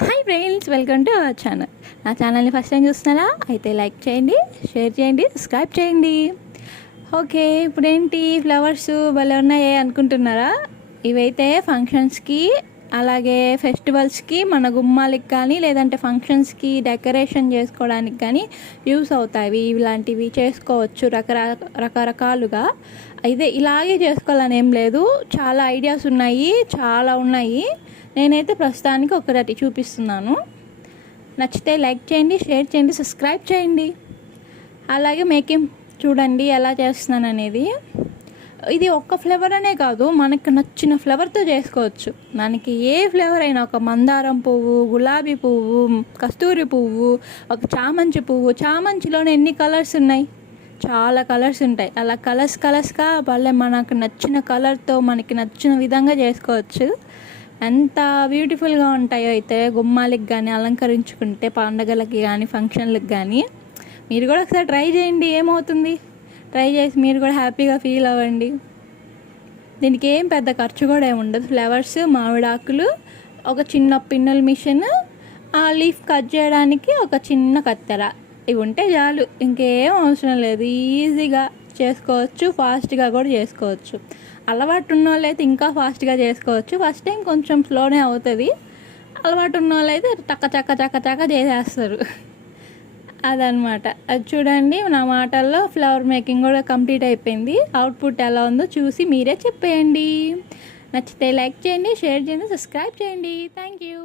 Hi friends, welcome to our channel. నా ఛానల్ని first time చూస్తున్నారా? అయితే లైక్ చేయండి, షేర్ చేయండి, సబ్స్క్రైబ్ చేయండి. ఓకే, ఇప్పుడేంటి ఫ్లవర్స్ భలే ఉన్నాయి అనుకుంటున్నారా? ఇవైతే ఫంక్షన్స్కి అలాగే ఫెస్టివల్స్కి మన గుమ్మాలకి కానీ లేదంటే ఫంక్షన్స్కి డెకరేషన్ చేసుకోవడానికి కానీ యూస్ అవుతాయి. ఇలాంటివి చేసుకోవచ్చు రకరకాలుగా. అయితే ఇలాగే చేసుకోవాలని ఏం లేదు, చాలా ఐడియాస్ ఉన్నాయి, చాలా ఉన్నాయి. నేనైతే ప్రస్తుతానికి ఒకటి చూపిస్తున్నాను. నచ్చితే లైక్ చేయండి, షేర్ చేయండి, సబ్స్క్రైబ్ చేయండి. అలాగే మేకింగ్ చూడండి ఎలా చేస్తున్నాను అనేది. ఇది ఒక్క ఫ్లేవర్ అనే కాదు, మనకు నచ్చిన ఫ్లేవర్తో చేసుకోవచ్చు. మనకి ఏ ఫ్లేవర్ అయినా, ఒక మందారం పువ్వు, గులాబీ పువ్వు, కస్తూరి పువ్వు, ఒక చామంతి పువ్వు. చామంతిలోనే ఎన్ని కలర్స్ ఉన్నాయి, చాలా కలర్స్ ఉంటాయి. అలా కలర్స్గా భలే మనకు నచ్చిన కలర్తో మనకి నచ్చిన విధంగా చేసుకోవచ్చు. ఎంత బ్యూటిఫుల్గా ఉంటాయో అయితే గుమ్మాలకి కానీ అలంకరించుకుంటే, పండగలకి కానీ ఫంక్షన్లకు కానీ. మీరు కూడా ఒకసారి ట్రై చేయండి, ఏమవుతుంది. ట్రై చేసి మీరు కూడా హ్యాపీగా ఫీల్ అవ్వండి. దీనికి ఏం పెద్ద ఖర్చు కూడా ఏమి ఉండదు. ఫ్లవర్స్, మామిడాకులు, ఒక చిన్న పిన్నెల మిషన్, ఆ లీఫ్ కట్ చేయడానికి ఒక చిన్న కత్తెర, ఇవి ఉంటే చాలు, ఇంకేం అవసరం లేదు. ఈజీగా చేసుకోవచ్చు, ఫాస్ట్గా కూడా చేసుకోవచ్చు. అలవాటు ఉన్న వాళ్ళైతే ఇంకా ఫాస్ట్గా చేసుకోవచ్చు. ఫస్ట్ టైం కొంచెం స్లోనే అవుతుంది. అలవాటు ఉన్న వాళ్ళైతే చక్క చేసేస్తారు. అదనమాట. అది చూడండి, నా మాటల్లో ఫ్లవర్ మేకింగ్ కూడా కంప్లీట్ అయిపోయింది. అవుట్పుట్ ఎలా ఉందో చూసి మీరే చెప్పేయండి. నచ్చితే లైక్ చేయండి, షేర్ చేయండి, సబ్స్క్రైబ్ చేయండి. Thank you.